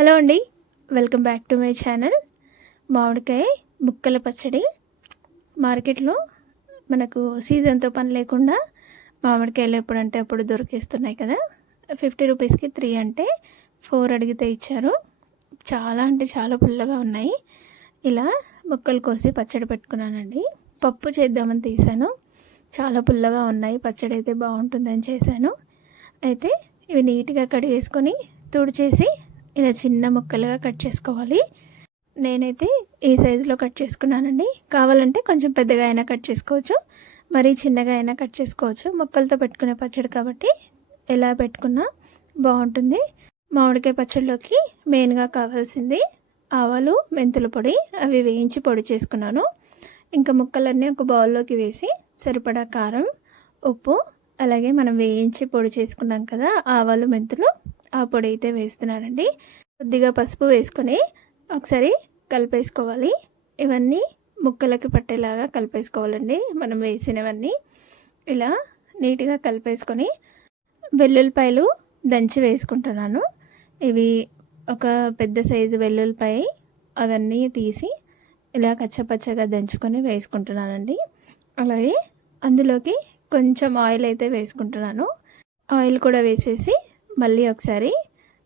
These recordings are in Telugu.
హలో అండి. Welcome back to my channel. మామిడికాయ ముక్కల పచ్చడి. మార్కెట్లో మనకు సీజన్తో పని లేకుండా మామిడికాయలు ఎప్పుడంటే అప్పుడు దొరికేస్తున్నాయి కదా. ఫిఫ్టీ రూపీస్కి త్రీ అంటే ఫోర్ అడిగితే ఇచ్చారు. చాలా అంటే చాలా పుల్లగా ఉన్నాయి. ఇలా ముక్కలు కోసి పచ్చడి పెట్టుకున్నానండి. పప్పు చేద్దామని తీసాను. చాలా పుల్లగా ఉన్నాయి. పచ్చడి అయితే బాగుంటుందని చేశాను. అయితే ఇవి నీట్గా కడిగేసుకొని తుడిచేసి ఇలా చిన్న ముక్కలుగా కట్ చేసుకోవాలి. నేనైతే ఈ సైజులో కట్ చేసుకున్నానండి. కావాలంటే కొంచెం పెద్దగా అయినా కట్ చేసుకోవచ్చు. మరీ చిన్నగా అయినా కట్ చేసుకోవచ్చు. ముక్కలతో పెట్టుకునే పచ్చడి కాబట్టి ఎలా పెట్టుకున్నా బాగుంటుంది. మామిడికాయ పచ్చడిలోకి మెయిన్గా కావాల్సింది ఆవాలు మెంతుల పొడి అవి వేయించి పొడి చేసుకున్నాను. ఇంకా ముక్కలన్నీ ఒక బౌల్లోకి వేసి సరిపడా కారం ఉప్పు అలాగే మనం వేయించి పొడి చేసుకున్నాం కదా ఆవాలు మెంతులు ఆ పొడి అయితే వేస్తున్నానండి. కొద్దిగా పసుపు వేసుకొని ఒకసారి కలిపేసుకోవాలి. ఇవన్నీ ముక్కలకి పట్టేలాగా కలిపేసుకోవాలండి. మనం వేసినవన్నీ ఇలా నీట్గా కలిపేసుకొని వెల్లుల్లిపాయలు దంచి వేసుకుంటున్నాను. ఇవి ఒక పెద్ద సైజు వెల్లుల్లిపాయ అవన్నీ తీసి ఇలా కచ్చపచ్చగా దంచుకొని వేసుకుంటున్నానండి. అలాగే అందులోకి కొంచెం ఆయిల్ అయితే వేసుకుంటున్నాను. ఆయిల్ కూడా వేసేసి మళ్ళీ ఒకసారి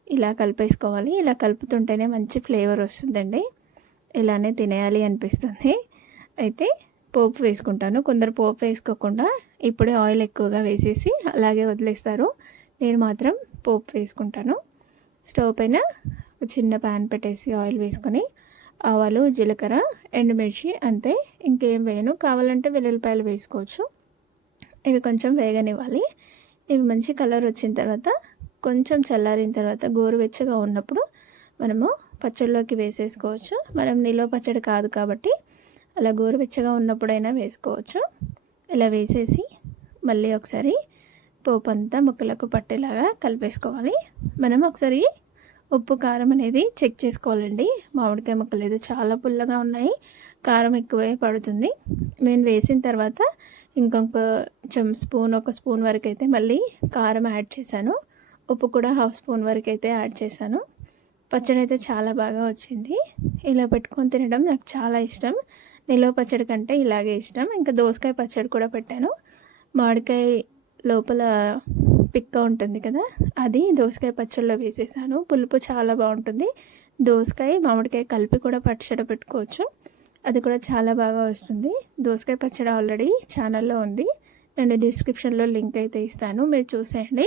ఇలా కలిపేసుకోవాలి. ఇలా కలుపుతుంటేనే మంచి ఫ్లేవర్ వస్తుందండి. ఇలానే తినేయాలి అనిపిస్తుంది. అయితే పోపు వేసుకుంటాను. కొందరు పోపు వేసుకోకుండా ఇప్పుడే ఆయిల్ ఎక్కువగా వేసేసి అలాగే వదిలేస్తారు. నేను మాత్రం పోపు వేసుకుంటాను. స్టవ్ పైన చిన్న ప్యాన్ పెట్టేసి ఆయిల్ వేసుకొని ఆవాలు జీలకర్ర ఎండుమిర్చి అంతే. ఇంకేం వేయను. కావాలంటే వెల్లుల్లిపాయలు వేసుకోవచ్చు. ఇవి కొంచెం వేగనివ్వాలి. ఇవి మంచి కలర్ వచ్చిన తర్వాత కొంచెం చల్లారిన తర్వాత గోరువెచ్చగా ఉన్నప్పుడు మనము పచ్చడిలోకి వేసేసుకోవచ్చు. మనం నిల్వ పచ్చడి కాదు కాబట్టి అలా గోరువెచ్చగా ఉన్నప్పుడైనా వేసుకోవచ్చు. ఇలా వేసేసి మళ్ళీ ఒకసారి పోపు అంతా ముక్కలకు పట్టేలాగా కలిపేసుకోవాలి. మనం ఒకసారి ఉప్పు కారం అనేది చెక్ చేసుకోవాలండి. మామిడికాయ ముక్కలు అయితే చాలా పుల్లగా ఉన్నాయి. కారం ఎక్కువే పడుతుంది. నేను వేసిన తర్వాత ఇంకొక కొంచెం స్పూన్ ఒక స్పూన్ వరకు అయితే మళ్ళీ కారం యాడ్ చేశాను. ఉప్పు కూడా హాఫ్ స్పూన్ వరకు అయితే యాడ్ చేశాను. పచ్చడి అయితే చాలా బాగా వచ్చింది. ఇలా పెట్టుకొని తినడం నాకు చాలా ఇష్టం. నిల్వ పచ్చడి కంటే ఇలాగే ఇష్టం. ఇంకా దోసకాయ పచ్చడి కూడా పెట్టాను. మామిడికాయ లోపల పిక్క ఉంటుంది కదా అది దోసకాయ పచ్చడిలో వేసేసాను. పులుపు చాలా బాగుంటుంది. దోసకాయ మామిడికాయ కలిపి కూడా పచ్చడి పెట్టుకోవచ్చు. అది కూడా చాలా బాగా వస్తుంది. దోసకాయ పచ్చడి ఆల్రెడీ ఛానల్లో ఉంది. నేను డిస్క్రిప్షన్లో లింక్ అయితే ఇస్తాను. మీరు చూసేయండి.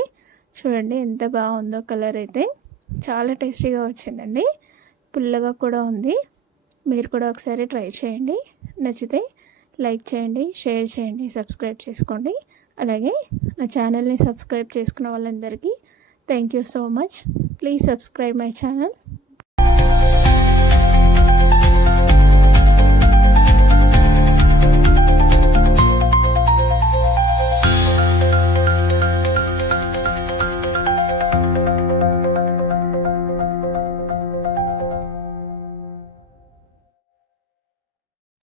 చూడండి ఎంత బాగుందో కలర్ అయితే. చాలా టేస్టీగా వచ్చిందండి. పుల్లగా కూడా ఉంది. మీరు కూడా ఒకసారి ట్రై చేయండి. నచ్చితే లైక్ చేయండి షేర్ చేయండి సబ్స్క్రైబ్ చేసుకోండి. అలాగే నా ఛానల్ని సబ్స్క్రైబ్ చేసుకున్న వాళ్ళందరికీ thank you so much. Please subscribe my channel.